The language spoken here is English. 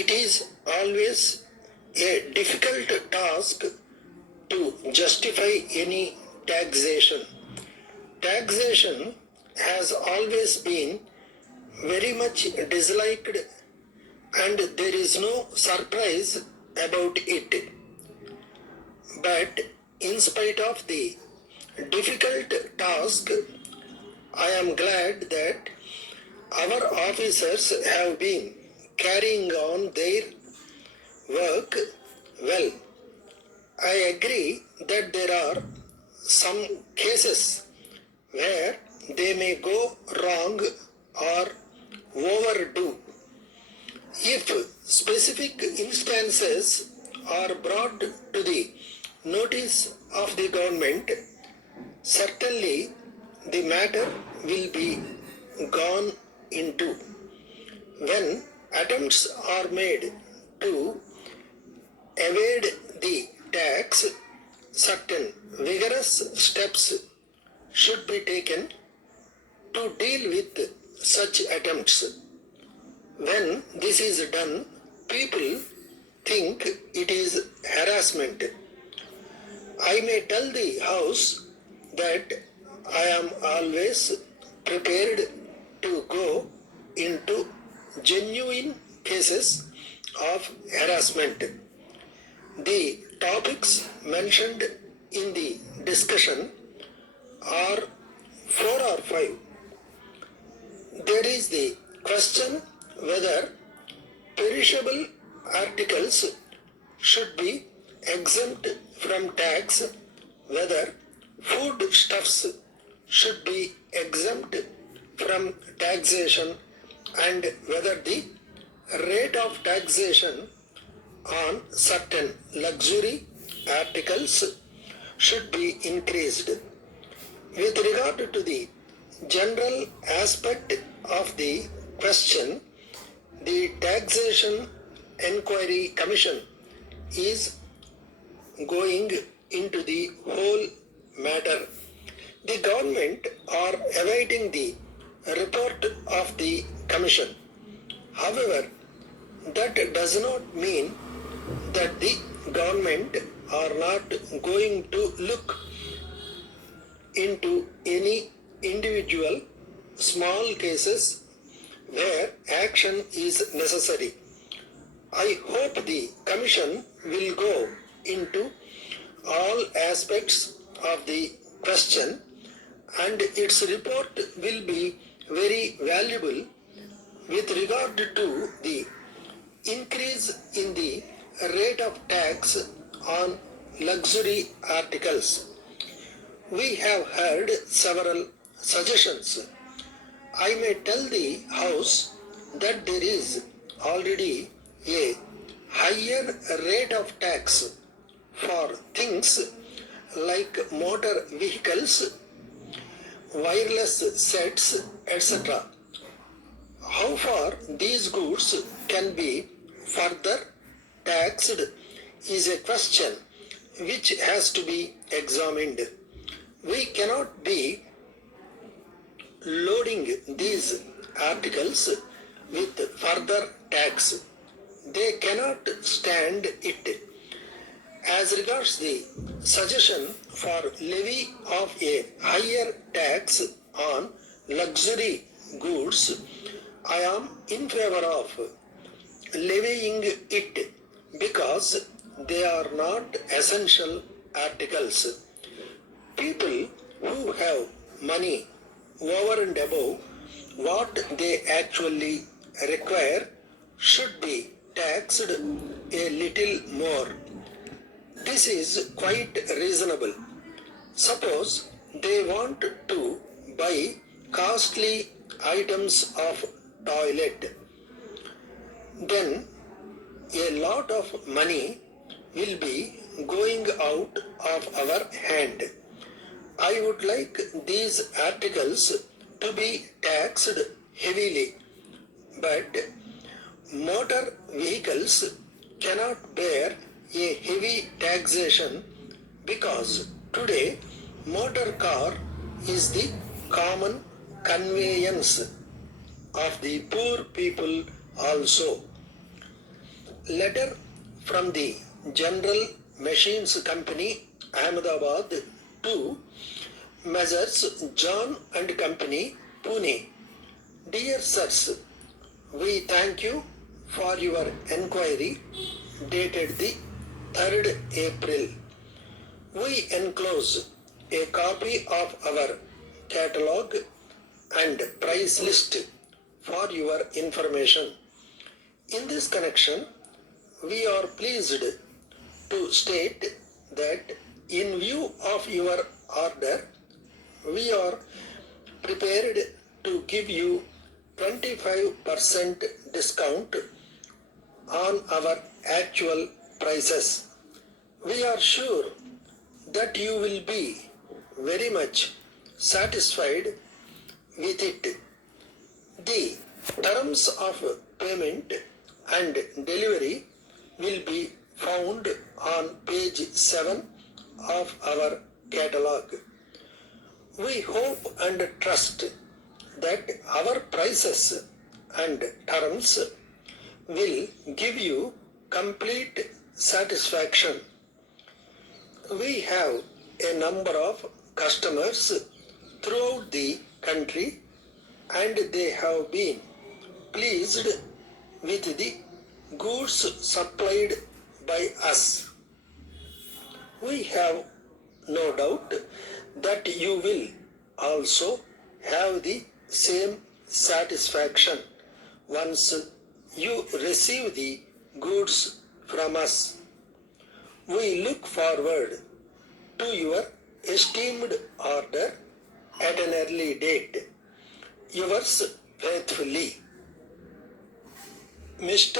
It is always a difficult task to justify any taxation. Taxation has always been very much disliked, and there is no surprise about it. But in spite of the difficult task, I am glad that our officers have been carrying on their work well. I agree that there are some cases where they may go wrong or overdo. If specific instances are brought to the notice of the government, certainly the matter will be gone into. When attempts are made to evade the tax, certain vigorous steps should be taken to deal with such attempts. When this is done, people think it is harassment. I may tell the House that I am always prepared to go into genuine cases of harassment. The topics mentioned in the discussion are 4 or 5. There is the question whether perishable articles should be exempt from tax, whether foodstuffs should be exempt from taxation, and whether the rate of taxation on certain luxury articles should be increased. With regard to the general aspect of the question, the Taxation Enquiry Commission is going into the whole matter. The government are awaiting the report of the commission. However, that does not mean that the government are not going to look into any individual small cases where action is necessary. I hope the commission will go into all aspects of the question, and its report will be very valuable with regard to the increase in the rate of tax on luxury articles. We have heard several suggestions. I may tell the House that there is already a higher rate of tax for things like motor vehicles, wireless sets, etc. How far these goods can be further taxed is a question which has to be examined. We cannot be loading these articles with further tax. They cannot stand it. As regards the suggestion for levy of a higher tax on luxury goods, I am in favor of levying it because they are not essential articles. People who have money over and above what they actually require should be taxed a little more. This is quite reasonable. Suppose they want to buy costly items of toilet, then a lot of money will be going out of our hand. I would like these articles to be taxed heavily, but motor vehicles cannot bear a heavy taxation because today motor car is the common conveyance of the poor people also. Letter from the General Machines Company, Ahmedabad to Messrs. John and Company, Pune. Dear sirs, we thank you for your enquiry dated the 3rd April. We enclose a copy of our catalog and price list for your information. In this connection, we are pleased to state that in view of your order, we are prepared to give you 25% discount on our actual prices. We are sure that you will be very much satisfied with it. The terms of payment and delivery will be found on page 7 of our catalog. We hope and trust that our prices and terms will give you complete satisfaction. We have a number of customers throughout the country and they have been pleased with the goods supplied by us. We have no doubt that you will also have the same satisfaction once you receive the goods from us. We look forward to your esteemed order at an early date. Yours faithfully, Mr.